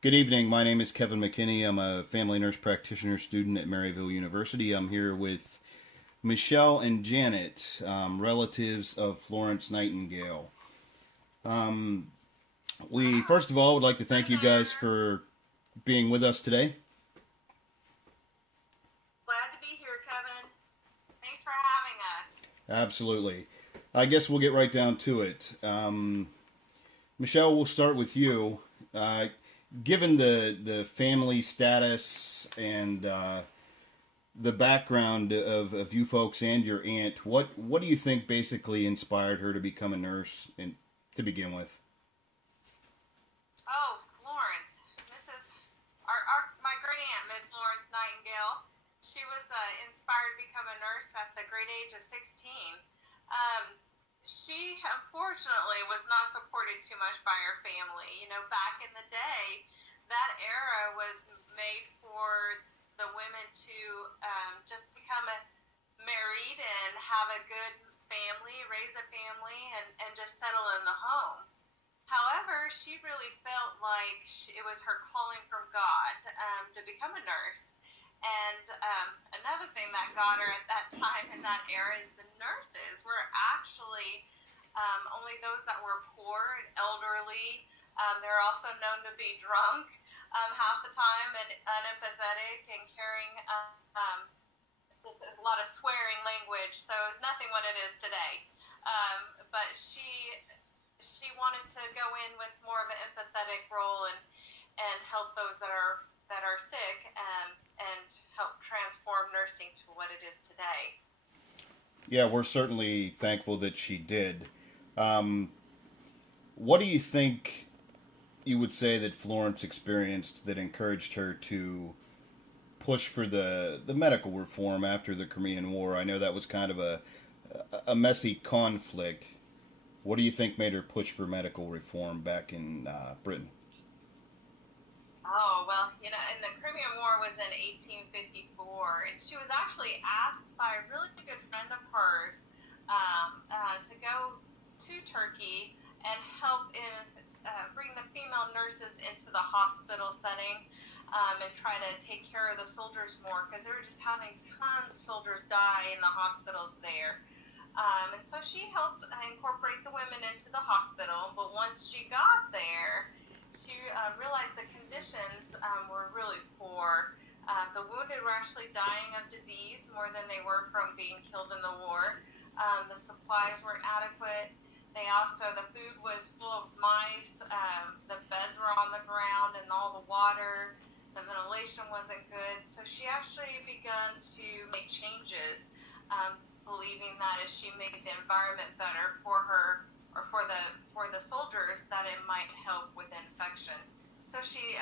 Good evening. My name is Kevin McKinney. I'm a family nurse practitioner student at Maryville University. I'm here with Michelle and Janet, relatives of Florence Nightingale. Um, we first of all would like to Hi thank you guys there. for being with us today. Glad to be here, Kevin. Thanks for having us. Absolutely. I guess we'll get right down to it. Michelle, we'll start with you. Uh, Given the family status and the background of you folks and your aunt, what do you think basically inspired her to become a nurse and to begin with? Oh, Florence. Mrs. My great aunt, Miss Florence Nightingale. She was inspired to become a nurse at the great age of 16. Um, she unfortunately was not supported too much by her family. You know, back in the day, that era was made for the women to just become married and have a good family, raise a family, and just settle in the home. However, she really felt like it was her calling from God to become a nurse. And another thing that got her at that time in that era is the nurses were actually only those that were poor and elderly. They're also known to be drunk half the time and unempathetic and carrying just a lot of swearing language. So it's nothing what it is today. But she wanted to go in with more of an empathetic role and help those that are sick and help transform nursing to what it is today. Yeah, we're certainly thankful that she did. Um, what do you think you would say that Florence experienced that encouraged her to push for the medical reform after the Korean War? I know that was kind of a messy conflict. What do you think made her push for medical reform back in Britain? Oh, well, you know, and the Crimean War was in 1854, and she was actually asked by a really good friend of hers to go to Turkey and help in bring the female nurses into the hospital setting and try to take care of the soldiers more because they were just having tons of soldiers die in the hospitals there. And so she helped incorporate the women into the hospital. But once she got there, she realized the conditions were really poor. The wounded were actually dying of disease more than they were from being killed in the war. The supplies weren't adequate. The food was full of mice. The beds were on the ground and all the water. The ventilation wasn't good. So she actually began to make changes, believing that if she made the environment better for her or for the soldiers, that it might help with infection. So she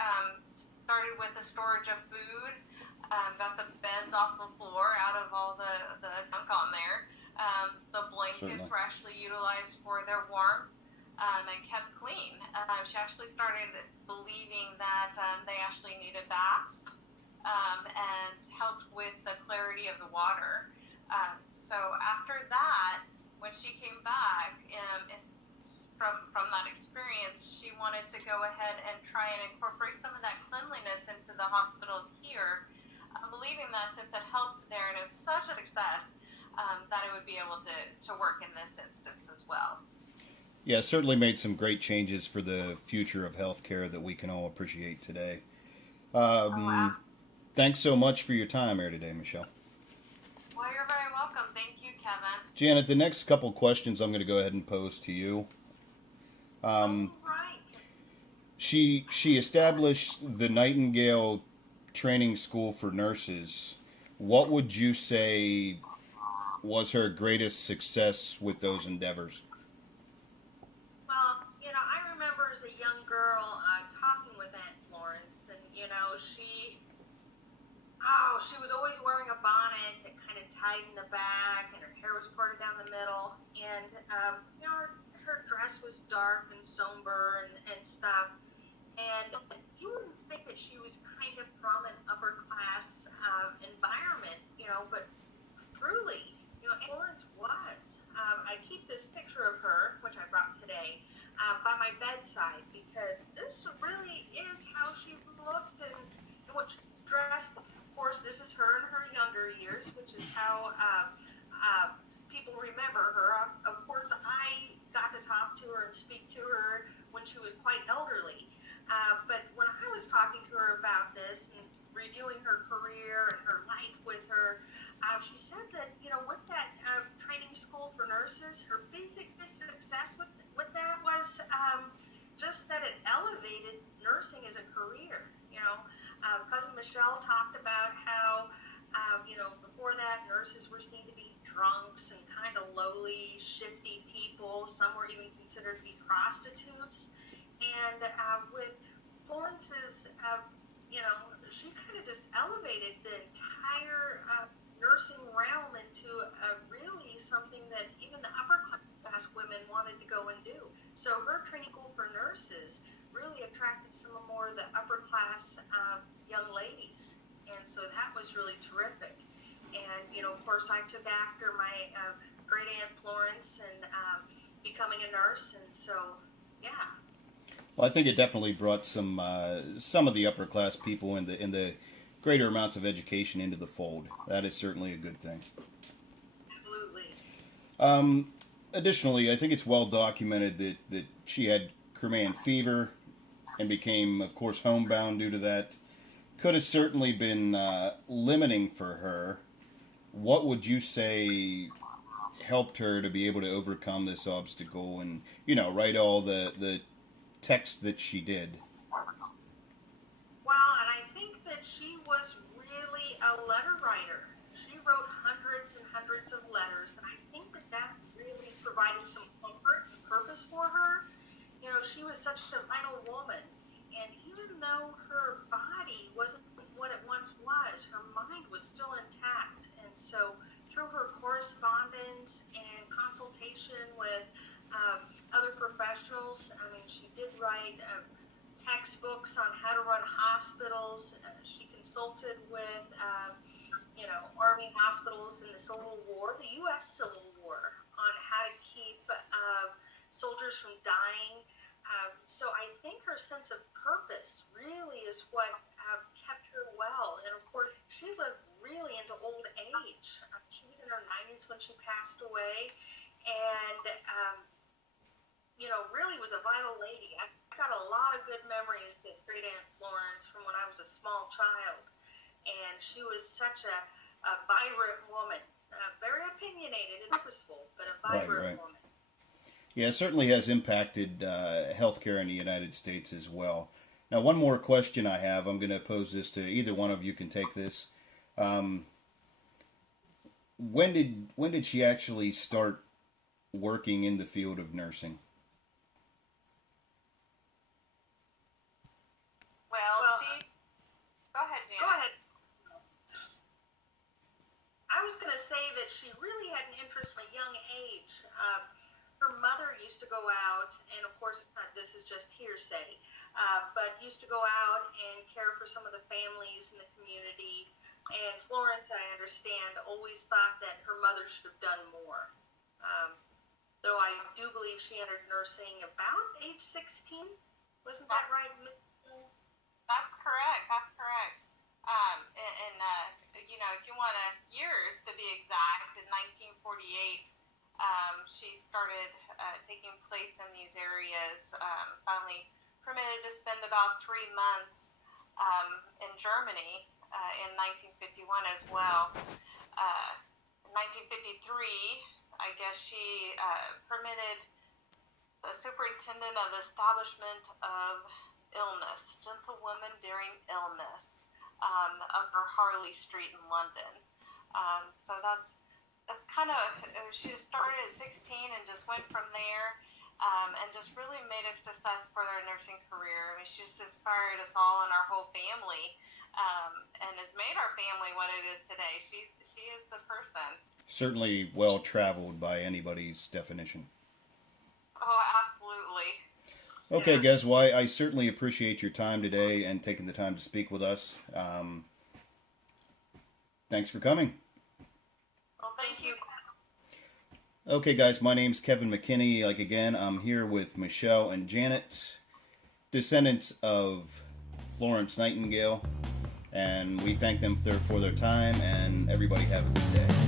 started with the storage of food, got the beds off the floor out of all the junk on there. The Certainly. blankets were actually utilized for their warmth and kept clean. She actually started believing that they actually needed baths and helped with the clarity of the water. So after that, when she came back from that experience, she wanted to go ahead and try and incorporate some of that cleanliness into the hospitals here, believing that since it helped there and it was such a success, that it would be able to work in this instance as well. Yeah, certainly made some great changes for the future of healthcare that we can all appreciate today. Oh, Um, Thanks so much for your time here today, Michelle. well, you're very welcome. Thank you, Kevin. Janet, the next couple questions I'm going to go ahead and pose to you. Um, Oh, right. she established the Nightingale Training School for Nurses. What would you say was her greatest success with those endeavors? Well, I remember as a young girl talking with Aunt Florence, and she was always wearing a bonnet that kind of tied in the back, and her hair was parted down the middle, and her dress was dark and somber and stuff, and you wouldn't think that she was kind of from an upper class environment, but truly, Florence was. I keep this picture of her, which I brought today, by my bedside because this really is how she how people remember her. Of course, I got to talk to her and speak to her when she was quite elderly. But when I was talking to her about this and reviewing her career and her life with her, she said that, with that training school for nurses, her basic success with that was just that it elevated nursing as a career. Cousin Michelle talked about how, before that, nurses were seen to be drunks and kind of lowly, shifty people. Some were even considered to be prostitutes. And with Florence's, she kind of just elevated the entire nursing realm into really something that even the upper class women wanted to go and do. So her training school for nurses really attracted some more of the upper class young ladies. And so that was really terrific. And, of course, I took after my great aunt Florence and becoming a nurse. And so, yeah. Well, I think it definitely brought some of the upper class people in the greater amounts of education into the fold. That is certainly a good thing. Absolutely. Additionally, I think it's well documented that she had Crimean fever and became, of course, homebound due to that. Could have certainly been limiting for her. What would you say helped her to be able to overcome this obstacle and, write all the text that she did? Well, and I think that she was really a letter writer. She wrote hundreds and hundreds of letters, and I think that really provided some comfort and purpose for her. She was such a vital woman, and even though her body wasn't what it once was, her mind was still intact. And so through her correspondence and consultation with other professionals, she did write textbooks on how to run hospitals. She consulted with, Army hospitals in the Civil War, the U.S. Civil War, on how to keep soldiers from dying. So I think her sense of purpose really is what kept her well. And of course, she lived really into old age. She was in her 90s when she passed away, and really was a vital lady. I got a lot of good memories of Great Aunt Florence from when I was a small child, and she was such a vibrant woman, very opinionated and purposeful, but a vibrant woman. Yeah, it certainly has impacted healthcare in the United States as well. Now, one more question I have. I'm going to pose this to either one of you. Can take this. When did she actually start working in the field of nursing? Well, go ahead, Janet. Go ahead. I was going to say that she really had an interest from a young age. Her mother used to go out, and of course, this is just hearsay, but used to go out and care for some of the families in the community. And Florence, I understand, always thought that her mother should have done more. Though I do believe she entered nursing about age 16. Wasn't that right? That's correct. If you want years to be exact, in 1948, she started taking place in these areas, finally permitted to spend about 3 months in Germany in 1951 as well. In 1953, I guess she permitted the superintendent of the establishment of illness, gentlewomen during illness, over Harley Street in London. So that's kind of, she started at 16 and just went from there, and just really made a success for their nursing career. She's inspired us all and our whole family, and has made our family what it is today. She is the person. Certainly well traveled by anybody's definition. Oh, absolutely. Okay, guys. Well, I certainly appreciate your time today and taking the time to speak with us. Thanks for coming. Well, thank you. Okay, guys. My name's Kevin McKinney. Again, I'm here with Michelle and Janet, descendants of Florence Nightingale, and we thank them for their time. And everybody have a good day.